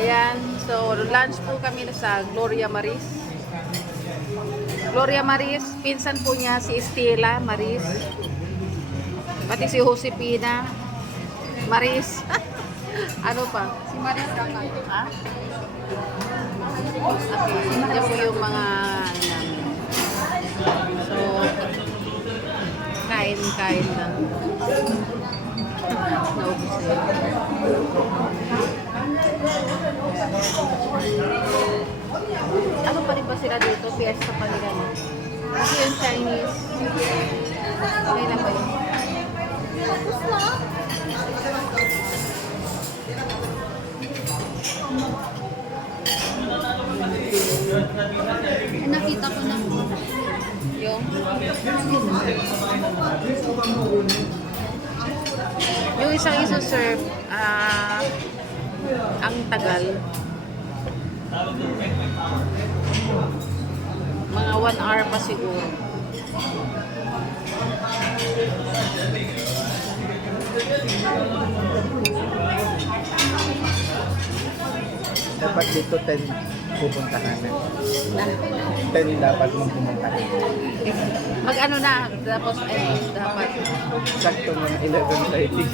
Ayan, so lunch po kami sa Gloria Maris. Gloria Maris, pinsan po niya si Estela Maris. Pati si Josepina Maris. Ano pa? Si Maris Kakay. Ha? Okay, yan po yung mga ano namin. So, kain lang. Naubos na yun. Ano pa rin ba sila dito? Fiesta pa nila na. Kasi yung Chinese. Okay na ba yun? Tapos na. Nakita ko na. Yung isang iso-serve, ang tagal. Mga 1 hour pa siguro. Dapat dito 10 pupuntahan na. 10 dapat mong pumuntahan. Mag-ano na, tapos dapat. Sakto mga 11:30.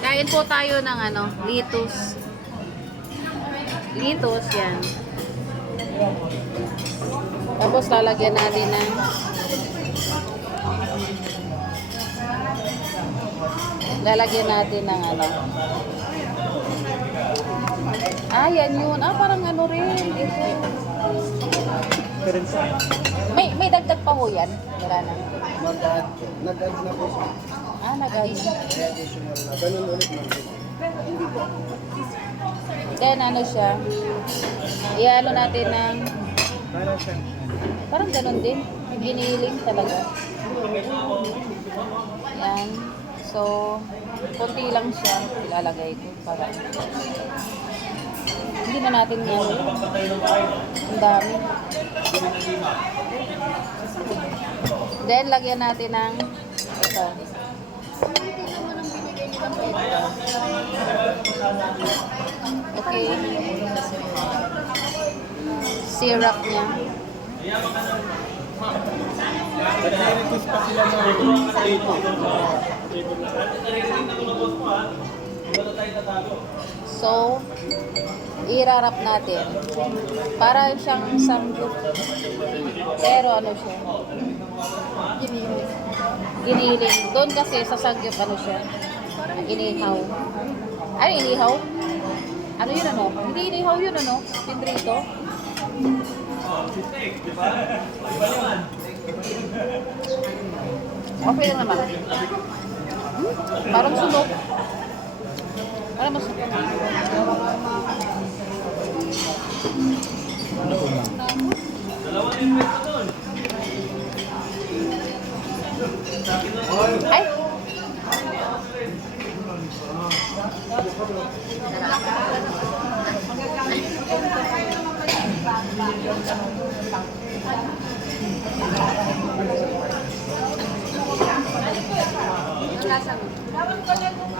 Kain po tayo ng litos. Litos yan. Tapos lalagyan natin ng yan yun. Parang rin. Ito. Pero May dagdag pa ho yan. Wala na. nag-add na po siya. Nag-add na. Additional na. Ganun ulit man. Then siya. Ialo natin ng Para siyang parang ganun din. Giniling talaga. Yan. So, konti lang siya. Ilalagay ko para hindi na natin gawin. Ang dami. Then, lagyan natin ng ito. Okay. Syrup niya. nag-request pa sila ng dito. So, irarap natin. Para siyang sanggol. Pero siya? Giniling. Doon kasi sa sanggol siya? Inihaw. Ay, inihaw? Ano yun Hindi inihaw yun Pindrito? Okay lang naman. Parang sunog. Parang masarap. Ay!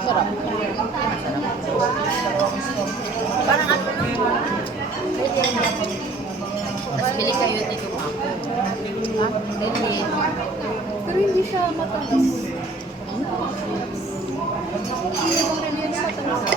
Sarap. Parang Mas bili kayo dito ako. Dili. Pero hindi siya matamis. Hindi mo rin yun matamis.